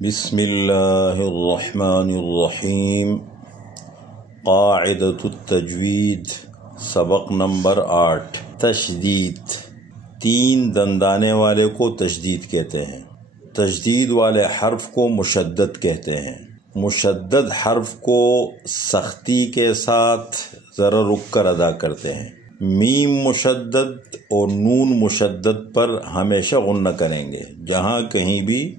بسم اللہ الرحمن الرحیم۔ قاعدۃ التجوید، سبق نمبر 8۔ تشدید، تین دندانے والے کو تشدید کہتے ہیں۔ تشدید والے حرف کو مشدد کہتے ہیں۔ مشدد حرف کو سختی کے ساتھ ذرا رک کر ادا کرتے ہیں۔ میم مشدد اور نون مشدد پر ہمیشہ غنہ کریں گے۔ جہاں کہیں بھی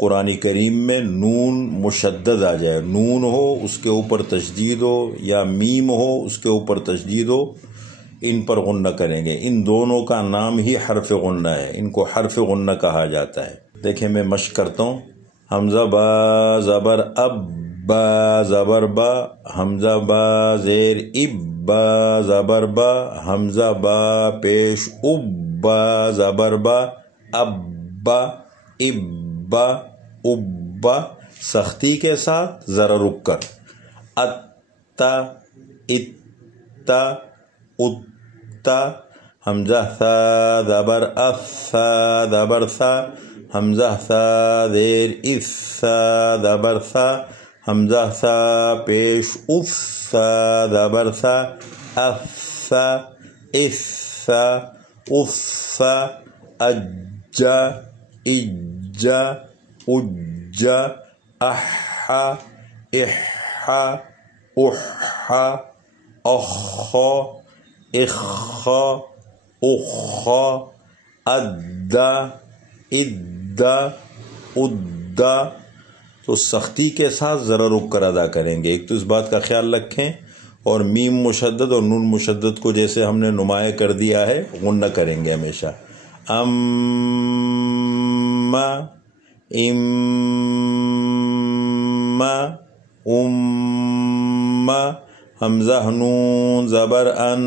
قرآن کریم میں نون مشدد آ جائے، نون ہو اس کے اوپر تشدید ہو یا میم ہو اس کے اوپر تشدید ہو، ان پر غنہ کریں گے۔ ان دونوں کا نام ہی حرف غنہ ہے، ان کو حرف غنہ کہا جاتا ہے۔ دیکھیں میں مشق کرتا ہوں۔ حمزہ با زبر اب، با زبر با، حمزہ با زیر اب، با زبر با، حمزہ با پیش اب، با زبر با، اب با، اب با، ابا، سختی کے ساتھ ذرا رک کر۔ اتا، اتا، اتا، حمزہ ثا زبر اث، ثا زبر ثا، حمزہ ثا زیر اث، ثا زبر ثا، حمزہ ثا پیش اث، ثا زبر ثا، اثا، اثا، اثا، اجا، اجا، اجا، احا، احا، احا، اخا، اخا، اخا، ادا، ادا، ادا۔ تو سختی کے ساتھ ذرا رک کر ادا کریں گے۔ ایک تو اس بات کا خیال رکھیں، اور میم مشدد اور نون مشدد کو جیسے ہم نے نمایاں کر دیا ہے غنہ کریں گے ہمیشہ۔ اما، اما، اما، حمزہ نون زبر ان،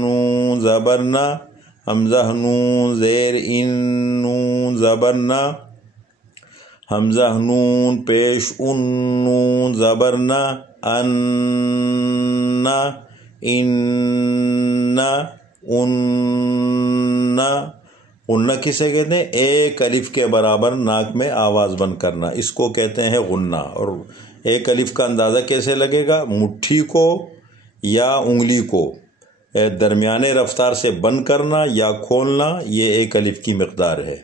نون زبر نا، حمزہ نون زیر ان، نون زبر نا، حمزہ نون پیش ان، نون زبر نا، ان، ان، ان۔ غنہ کسے کہتے ہیں؟ ایک الف کے برابر ناک میں آواز بند کرنا، اس کو کہتے ہیں غنہ۔ اور ایک الف کا اندازہ کیسے لگے گا؟ مٹھی کو یا انگلی کو درمیانے رفتار سے بند کرنا یا کھولنا، یہ ایک الف کی مقدار ہے۔